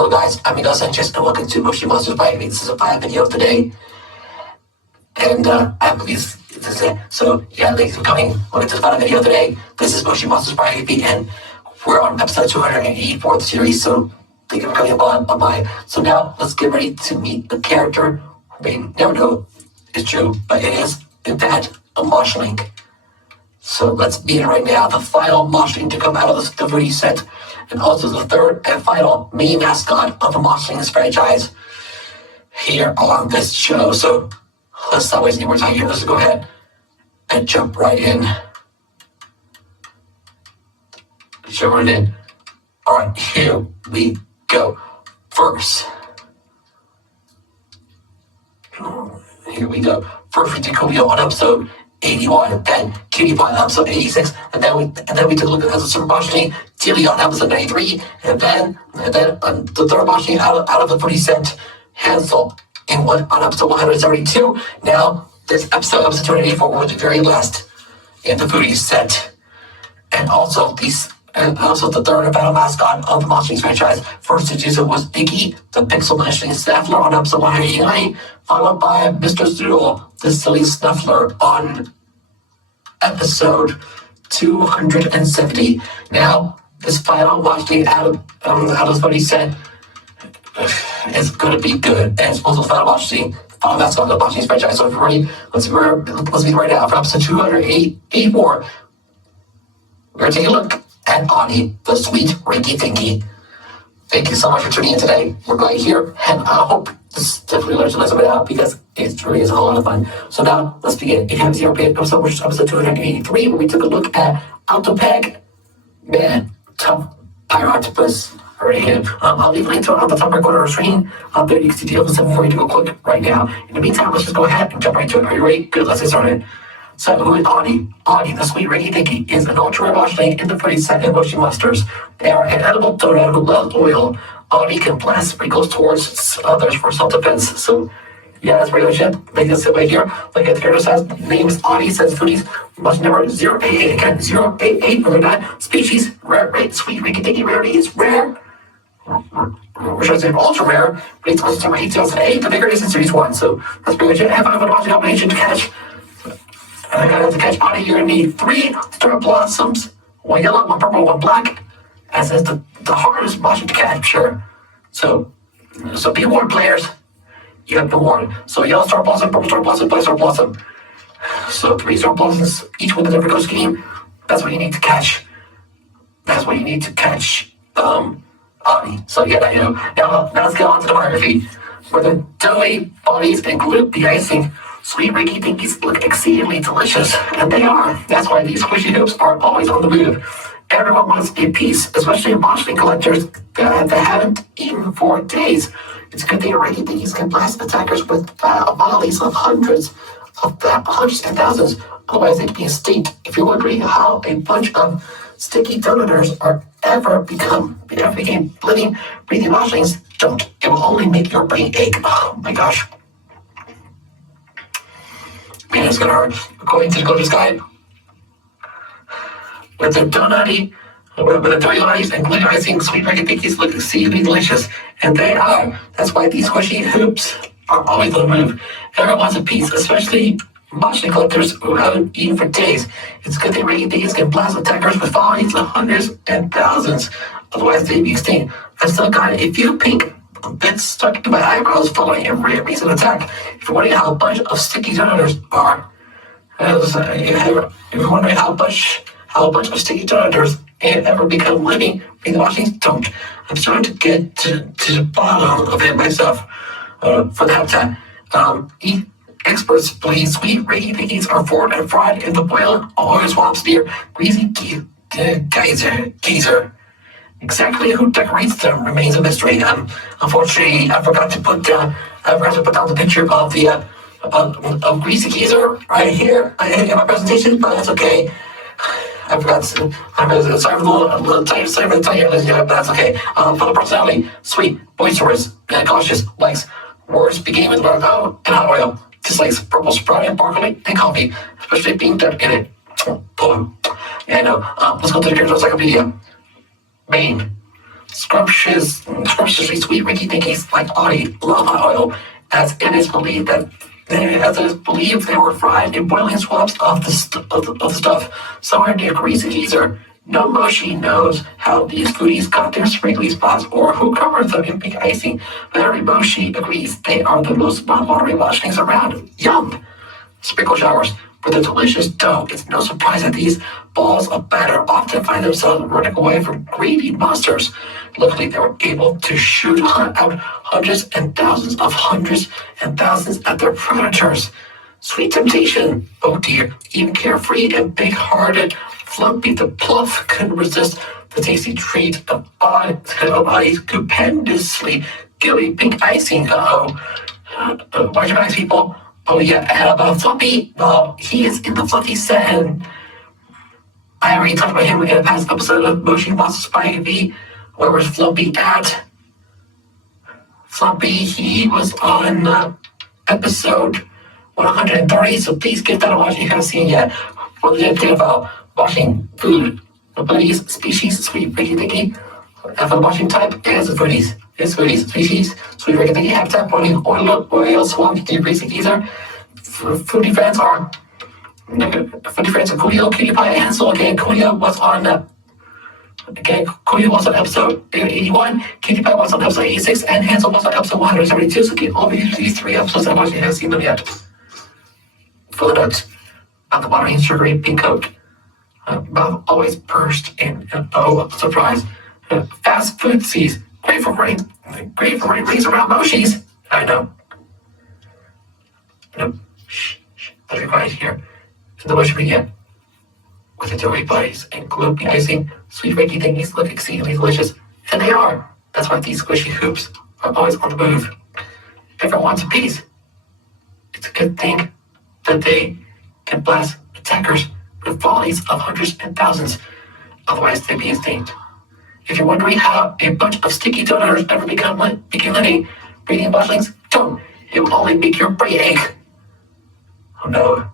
Hello guys, I'm Miguel Sanchez and welcome to Moshi Monsters Biography. This is a bio video today. And I believe this is it. So yeah, thanks for coming. Welcome to the final video today. This is Moshi Monsters Biography and we're on episode 284 of the series, so thank you for coming on by. So now let's get ready to meet the character who may never know is true, but it is in fact a Moshling. So let's meet it right now. The final Moshling to come out of the Discovery set, and also the third and final main mascot of the Moshlings franchise here on this show. So let's not waste any more time here. Let's go ahead and jump right in. All right, here we go. First, here we go. First, we did Coolio on episode 81, then Cutie Pie on episode 86, and then we took a look at the Super Moshling Tilly on episode 93, and then the third Moshling out of the 40 cent Hansel on episode 172. Now this episode 284 was the very last in the Foodie set, and also the third and final mascot of the Moshlings franchise. First to do so was Iggy, the Pixel Moshling Snuffler on episode 189, followed by Mr. Zoodle, the Silly Snuffler on episode 270. Now, this final Moshling out of the Foodie set is going to be good, and it's also the final Moshling, final mascot of the Moshlings franchise. So if you're ready, let's meet right now for episode 284. We're going to take a look and Bonnie, the sweet Rinky Tinky. Thank you so much for tuning in today. We're glad you're here, and I hope this definitely learns a lesson out because it really is a whole lot of fun. So now, let's begin. It has zero page episode, which is episode 283, where we took a look at Autopeg. Man, tough Pyroctopus. Already hit. I'll leave a link to it on the top right corner of the screen. There you can see the episode for you to go click right now. In the meantime, let's just go ahead and jump right to it. Are you ready? Good, let's get started. So who is Audie? Audie, the sweet Rinky Tinky, is an ultra-rare Moshling in the pretty set in Moshi Monsters. They are an edible donut who loves oil. Audie can blast sprinkles towards others for self-defense. So yeah, that's pretty much it. Make this sit right here. Like the character says, name is Audie, says foodies. Must number 088, again, 088, number 9. Species, rare, rate, sweet Rinky Tinky, rarity is rare. Or should I say ultra rare, but it's also number 8, 2008. The bigger it is in series 1. So that's pretty much it. Have I have a Moshling combination to catch? To catch Audie, you're going to need 3 star blossoms, 1 yellow, 1 purple, 1 black, as is the hardest Moshling to capture. So be warned, players. You have been warned. So yellow star blossom, purple star blossom, black star blossom. So 3 star blossoms, each with a different color scheme. That's what you need to catch. That's what you need to catch Audie. So yeah, you know. Now let's get on to the biography, where the doughy bodies include the icing. Sweet Rinky Tinkies look exceedingly delicious, and they are. That's why these squishy hoops are always on the move. Everyone wants a piece, especially Moshling collectors that haven't eaten for days. It's a good thing Rinky Tinkies can blast attackers with volleys of hundreds and thousands. Otherwise, they'd be extinct. If you're wondering how a bunch of sticky donuters became living, breathing Moshlings, don't. It will only make your brain ache. Oh my gosh. Man, it's gonna hurt. According to the Coach's Guide, with the doughy bodies and glitter icing, sweet Rinky Tinkies look exceedingly delicious, and they are. That's why these squishy hoops are always on the move. Everyone wants a piece, especially Moshling collectors who haven't eaten for days. It's a good thing Rinky Tinkies can blast attackers with volleys of hundreds and thousands. Otherwise, they'd be extinct. I've still got a few pink bits stuck in my eyebrows following every recent attack. If you're wondering how a bunch of sticky donuters are, if you're wondering how a bunch of sticky donuters ever become living, the Moshlings don't. I'm starting to get to the bottom of it myself for the habitat. Experts believe sweet Rinky Tinkies are formed and fried in the boiling oil swamps near greasy geyser. Exactly who decorates them remains a mystery. Unfortunately, I forgot to put down the picture of the of Greasy Geyser right here in my presentation, but that's okay. I forgot. I'm sorry for the little tight, but that's okay. For the personality, sweet, boisterous, and cautious, likes words beginning with Virgo and hot oil. Dislikes purple Sprite and broccoli and coffee, especially being dipped in it. Poem. Yeah, I know. Let's go to the character encyclopedia. Maine. scrumptiously sweet Ricky Dinkies like Audie love hot oil, as it is believed they were fried in boiling swamps of the stuff somewhere near Greasy Geezer. No Moshi knows how these foodies got their sprinkly spots or who covered them in pink icing, but every Moshi agrees they are the most mouth-watering watchings around. Yum! Sprinkle showers. For the delicious dough, it's no surprise that these balls of batter often find themselves running away from greedy monsters. Luckily, they were able to hunt out hundreds and thousands at their predators. Sweet temptation. Oh dear, even carefree and big-hearted Flumpy the Pluff couldn't resist the tasty treat of Oddie's stupendously gilly pink icing. Why'd you guys people? Oh yeah, and about Fluffy, well, he is in the Fluffy set, and I already talked about him in a past episode of Moshi Monsters Biography. Where was Fluffy at? Fluffy, he was on episode 130, so please give that a watch if you haven't seen it yet. What did you think about watching food? Nobody's species, sweet Ricky Dicky. And for the watching type, it's foodies. It's foodies, species, sweet Ricky Dicky, habitat, oil, swamp, deep greasy geezer. Foodie fans are Coolio, Cutie Pie, and Hansel. Again, Coolio was on episode 81, Cutie Pie was on episode 86, and Hansel was on episode 172. So get all these three episodes I watched, you haven't seen them yet. For the notes, at the bottom, sugary pink coat. Mouth always pursed in surprise. Fast food sees. Great for running rings around Moshis. I know. No. Shh. Let's be quiet here. And the Moshi begin. With the doughy bodies and gloopy icing, sweet Ricky thingies look exceedingly delicious. And they are. That's why these squishy hoops are always on the move. Everyone wants a piece. It's a good thing that they can blast attackers with volleys of hundreds and thousands. Otherwise, they'd be extinct. If you're wondering how a bunch of sticky donors ever begin living, breeding botchlings, don't. It will only make your brain ache. Oh no.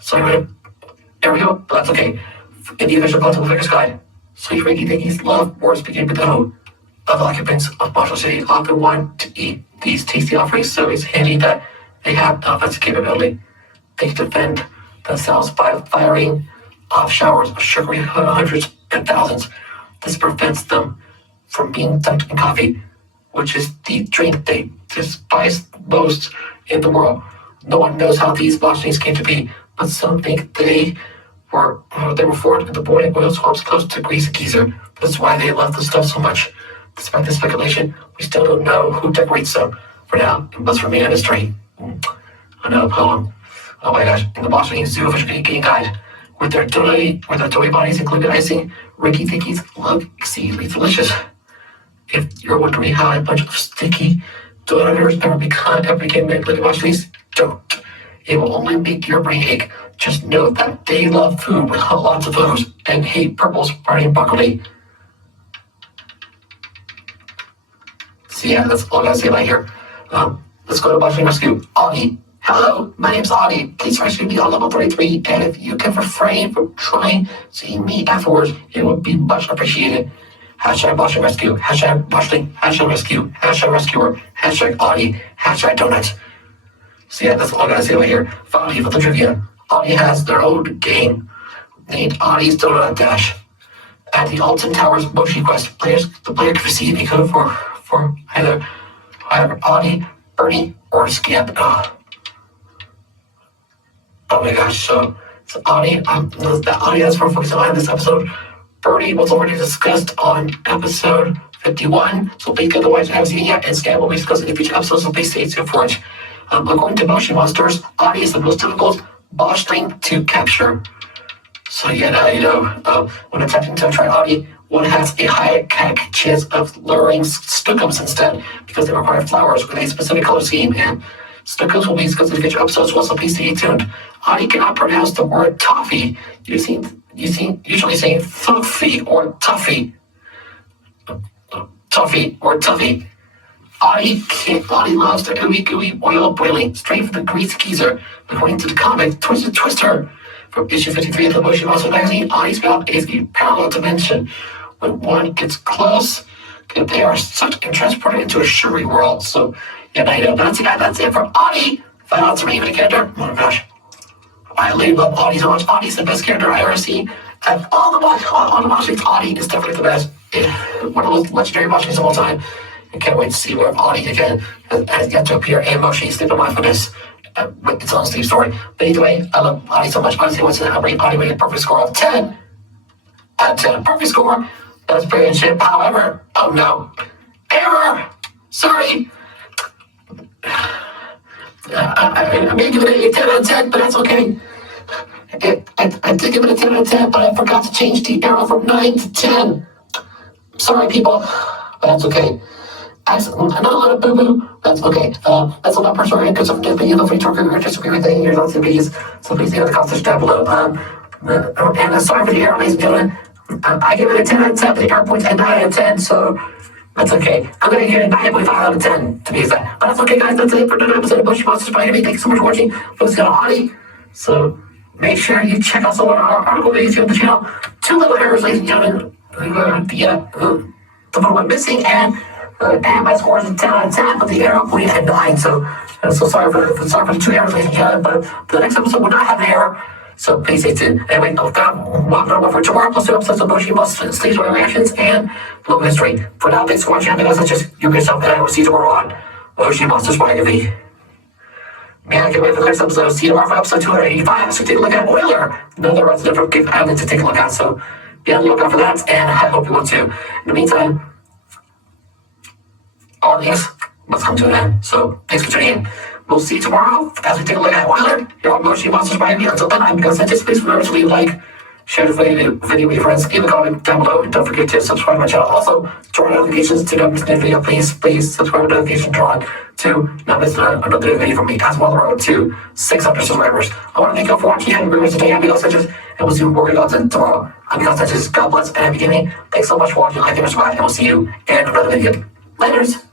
So there we go, but that's okay. In the official Political Figures Guide, sweet Ricky Dinkies love wars begin with the home. Other occupants of Marshall City often want to eat these tasty offerings, so it's handy that they have offensive capability. They can defend themselves by firing off showers of sugary hundreds and thousands. This prevents them from being dunked in coffee, which is the drink they despise most in the world. No one knows how these botchlings came to be, but some think they were formed in the boiling oil swamps close to Greasy Geezer. That's why they love the stuff so much. Despite the speculation, we still don't know who decorates them. For now, it must remain a mystery. Another poem. Oh my gosh, in the Botchling Zoo Official Game Guide. With their doughy bodies included icing, Ricky Dinkies look exceedingly delicious. If you're wondering how a bunch of sticky donors ever became little botchlings, don't. It will only make your brain ache. Just know that they love food with lots of photos and hate purples burning broccoli. So yeah, that's all I gotta say about here. Let's go to Botchling Rescue. Audie. Hello, my name's Audie. Please rescue me on level 33, and if you can refrain from trying seeing me afterwards, it would be much appreciated. Hashtag Botchling Rescue, hashtag Botchling, hashtag Rescue, hashtag Rescuer, hashtag Audie, hashtag Donut. So yeah, that's all I gotta say right here. Finally, for the trivia, Audie has their own game named Audie's Donut Dash. At the Alton Towers Moshi Quest, the player can receive a code for either Audie, Bernie, or Scamp. Oh my gosh, so Audie, the Audie that's for focusing on this episode. Bernie was already discussed on episode 51, so please go to watch I haven't seen it yet, and Scam will be discussed in the future episodes, so please stay tuned for it. According to Moshi Monsters, Audie is the most difficult botchling to capture. So yeah, when attempting to try Audie, one has a high chance of luring Stookums instead, because they require flowers with a specific color scheme, and Stookums will be discussed in future episodes, so please stay tuned. Audie cannot pronounce the word toffee, usually saying thuffy or tuffy. Toffee or tuffy. Audie loves the gooey oil boiling straight from the Greasy Geezer. According to the comic Twister from issue 53 of the Moshi Monster magazine, Audie's mouth is a parallel dimension when one gets close, okay, they are sucked and transported into a sugary world. So, yeah, that's it from Audie. Find out some even character. Oh my gosh. I really love Audie so much. Audie's the best character I ever see. And all the Moshi's, Audie is definitely the best. One of the legendary Moshi's of all time. I can't wait to see where Audie again has yet to appear. And Moshi, Sleep of Mindfulness. With its own Steve story. But either way, I love Audie so much. Honestly, what's the rate Audie rated perfect score of 10 out of 10. Perfect score. That's brilliant shit. However, oh no. Error! Sorry. I may give it a 10 out of 10, but that's okay. I did give it a 10 out of 10, but I forgot to change the arrow from 9 to 10. Sorry, people, but that's okay. Not a lot of boo-boo. That's okay. That's a lot of personal because of the video, the free talker, or just everything. Here's lots of videos. So please leave the comments down below. And sorry for the error, ladies and gentlemen. I give it a 10 out of 10, but the error point's a 9 out of 10, so that's okay. I'm going to give it a 9.5 out of 10 to be exact. But that's okay, guys. That's it for another episode of Moshi Monsters Biography. Thanks so much for watching. Folks got Audie. So make sure you check out some of our article videos here on the channel. 2 little errors, ladies and gentlemen. The little one missing, and my score is a 10 out of 10, but the arrow point at 9. So sorry for the 2 errors, ladies and gentlemen. But the next episode will not have an error. So please stay tuned. Anyway, I'm going for tomorrow. Plus 2 episodes of Moshi Monsters, Sleep Reactions, and Little History. For now, thanks for watching. I think that's just you yourself, and I will see you tomorrow on Moshi Monsters Biography. Man, I can't wait for the next episode. See you tomorrow for episode 285. So take a look at Oiler, another resident from Cape Island to take a look at. So be on the lookout for that, and I hope you will too. In the meantime, all these must come to an end. So thanks for tuning in. We'll see you tomorrow as we take a look at Oiler here on Moshi Monsters by me. Until then, I'm Gus. Please remember to leave a like, share the video with your friends, leave a comment down below, and don't forget to subscribe to my channel. Also, turn on notifications to not miss a video. Please subscribe to notification turn to not miss another video from me as well. The road to 600 subscribers. I want to thank you all for watching. Have a great rest of the day. I'm Gus, and we'll see more content tomorrow. I'm Gus. God bless and happy gaming. Thanks so much for watching. I think and we'll see you in another video. Laters.